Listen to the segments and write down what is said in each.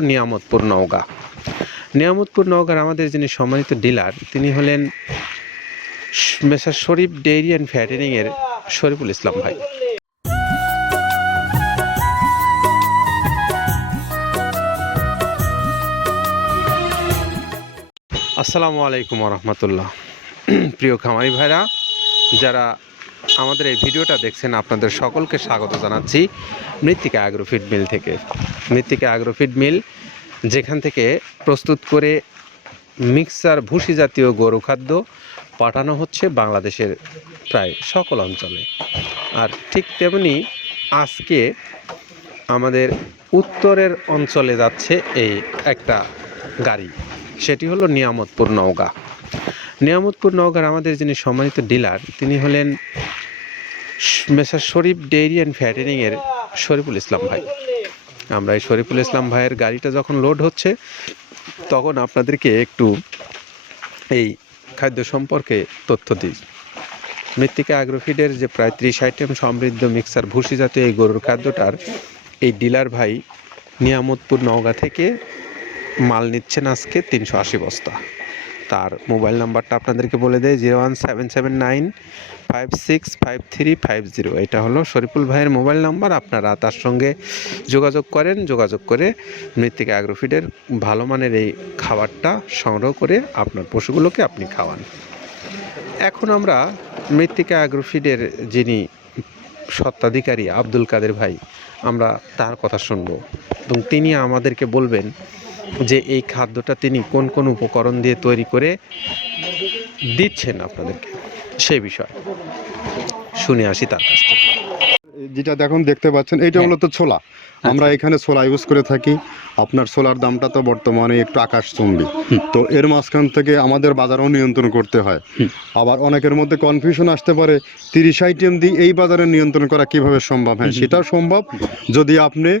নিয়ামতপুর নওগাঁ। নিয়ামতপুর নওগাঁর আমাদের যিনি সম্মানিত ডিলার, তিনি হলেন মেসার শরীফ ডেইরি অ্যান্ড ফ্যাটেনিংয়ের শরীফুল ইসলাম ভাই। আসসালামু আলাইকুম রহমতুল্লাহ। প্রিয় খামারি ভাইরা, যারা আমাদের এই ভিডিওটা দেখছেন আপনাদের সকলকে স্বাগত জানাচ্ছি মৃত্তিকা অ্যাগ্রোফিড মিল থেকে। মৃত্তিকা অ্যাগ্রোফিড মিল যেখান থেকে প্রস্তুত করে মিক্সার ভুসি জাতীয় গরু খাদ্য পাঠানো হচ্ছে বাংলাদেশের প্রায় সকল অঞ্চলে। আর ঠিক তেমনি আজকে আমাদের উত্তরের অঞ্চলে যাচ্ছে এই একটা গাড়ি। সেটি হলো নিয়ামতপুর নওগাঁ। নিয়ামতপুর নওগাঁর আমাদের যিনি সম্মানিত ডিলার, তিনি হলেন মেসার শরীফ, ডেইরি অ্যান্ড ফ্যাটেনিংয়ের শরীফুল ইসলাম ভাই। আমরা এই শরীফুল ইসলাম ভাইয়ের গাড়িটা যখন লোড হচ্ছে, তখন আপনাদেরকে একটু এই খাদ্য সম্পর্কে তথ্য দিই। মৃত্তিকা অ্যাগ্রোফিডের যে প্রায় ত্রিশ আইটেম সমৃদ্ধ মিক্সার ভুসি জাতীয় এই গরুর খাদ্যটার এই ডিলার ভাই নিয়ামতপুর নওগাঁ থেকে মাল নিচ্ছেন আজকে তিনশো আশি বস্তা। তার মোবাইল নাম্বারটা আপনাদেরকে বলে দেয়, zero one seven seven nine five six five three five zero. এটা হলো শরীফুল ভাইয়ের মোবাইল নাম্বার, আপনারা তার সঙ্গে যোগাযোগ করেন, যোগাযোগ করে মৃত্তিকা অ্যাগ্রোফিডের ভালো মানের এই খাবারটা সংগ্রহ করে আপনার পশুগুলোকে আপনি খাওয়ান। এখন আমরা মৃত্তিকা অ্যাগ্রোফিডের যিনি সত্ত্বাধিকারী আব্দুল কাদের ভাই, আমরা তার কথা শুনব। এবং তিনি আমাদেরকে বলবেন যে এই খাদ্যটা তিনি কোন কোন উপকরণ দিয়ে তৈরি করে দিচ্ছেন আপনাদেরকে সেই বিষয়। শুনে আসি তার কাছ থেকে। যেটা দেখুন দেখতে পাচ্ছেন এটা হ্যাঁ। মূলত ছোলা। আমরা এখানে ছোলা ইউজ করে থাকি। আপনার ছোলার দামটা তো বর্তমানে একটু আকাশচুম্বী। তো এর মাঝখান থেকে আমাদের বাজারও নিয়ন্ত্রণ করতে হয়। আবার অনেকের মধ্যে কনফিউশন আসতে পারে তিরিশ আইটেম দিয়ে এই বাজারে নিয়ন্ত্রণ করা কীভাবে সম্ভব? হ্যাঁ সেটাও সম্ভব। যদি আপনি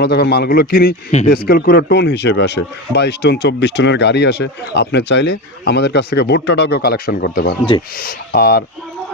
আমরা যখন মালগুলো কিনি স্কেল করে টোন হিসেবে আসে। বাইশ টোন চব্বিশ টোনের গাড়ি আসে। আপনি চাইলে আমাদের কাছ থেকে ভুট্টাটাও কেউ কালেকশন করতে পারেন। জি। আর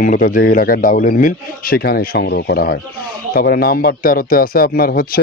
মূলত যে এলাকায় ডাউলের মিল সেখানে সংগ্রহ করা হয়। তারপরে নাম্বার তেরোতে আছে আপনার হচ্ছে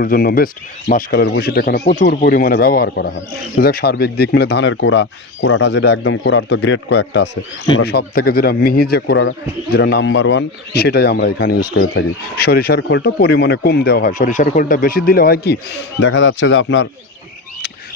গরুর জন্য বেস্ট মাসকালের ভুষিটা এখানে প্রচুর পরিমাণে ব্যবহার করা হয়। তো দেখ সার্বিক দিক মিলে ধানের কোড়া। কোড়াটা যেটা একদম কোড়ার তো গ্রেড কয়েকটা আছে। আমরা সব থেকে যেটা মিহি যে কোড়া যেটা নাম্বার ওয়ান সেটাই আমরা এখানে ইউজ করে থাকি। সরিষার খোলটা পরিমাণে কম দেওয়া হয়। সরিষার খোলটা বেশি দিলে হয় কি? দেখা যাচ্ছে যে আপনার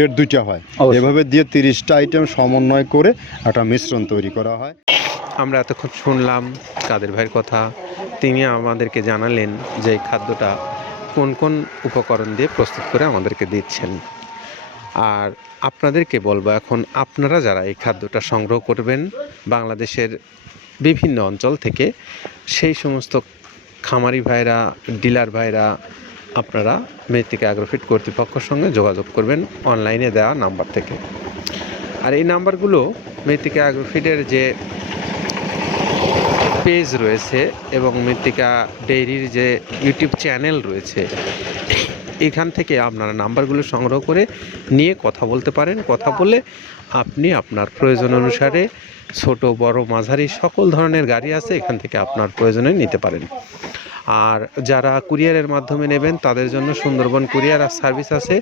গ্রেড দুইটা হয়। এভাবে দিয়ে তিরিশটা আইটেম সমন্বয় করে একটা মিশ্রণ তৈরি করা হয়। আমরা এতক্ষণ শুনলাম কাদের ভাইয়ের কথা। তিনি আমাদেরকে জানালেন যে এই খাদ্যটা কোন কোন উপকরণ দিয়ে প্রস্তুত করে আমাদেরকে দিচ্ছেন। আর আপনাদেরকে বলব এখন আপনারা যারা এই খাদ্যটা সংগ্রহ করবেন বাংলাদেশের বিভিন্ন অঞ্চল থেকে সেই সমস্ত খামারি ভাইরা ডিলার ভাইরা আপনারা মৃত্তিকা অ্যাগ্রোফিট কর্তৃপক্ষের সঙ্গে যোগাযোগ করবেন অনলাইনে দেওয়া নাম্বার থেকে। আর এই নাম্বারগুলো মৃত্তিকা অ্যাগ্রোফিটের যে পেজ রয়েছে এবং মৃত্তিকা ডেইরির যে ইউটিউব চ্যানেল রয়েছে, এখান থেকে আপনারা নাম্বারগুলো সংগ্রহ করে নিয়ে কথা বলতে পারেন। কথা বলে আপনি আপনার প্রয়োজন অনুসারে ছোট, বড়, মাঝারি সকল ধরনের গাড়ি আছে, এখান থেকে আপনার প্রয়োজনে নিতে পারেন। আর যারা কুরিয়ারের মাধ্যমে নেবেন, তাদের জন্য সুন্দরবন কুরিয়ার আর সার্ভিস আছে।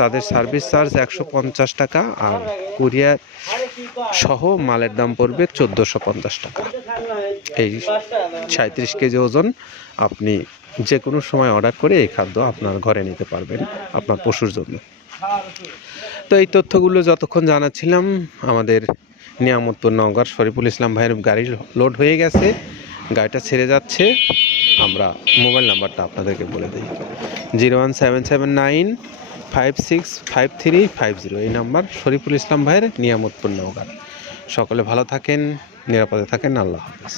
তাদের সার্ভিস চার্জ একশো পঞ্চাশ টাকা আর কুরিয়ার সহ মালের দাম পড়বে চোদ্দোশো পঞ্চাশ টাকা। এই সাঁত্রিশ কেজি ওজন আপনি যে কোনো সময় অর্ডার করে এই খাদ্য আপনার ঘরে নিতে পারবেন আপনার পশুর জন্য। তো এই তথ্যগুলো যতক্ষণ জানাচ্ছিলাম, আমাদের নিয়ামতপুর নগর শরীফুল ইসলাম ভাইয়ের গাড়ি লোড হয়ে গেছে, গাড়িটা ছেড়ে যাচ্ছে। আমরা মোবাইল নাম্বারটা আপনাদেরকে বলে দিই। Zero one seven seven nine five six five three five zero. এই নাম্বার শরীফুল ইসলাম ভাইয়ের নিয়ামতপুর নওগাঁ সকলে ভালো থাকেন, নিরাপদে থাকেন। আল্লাহ হাফেজ।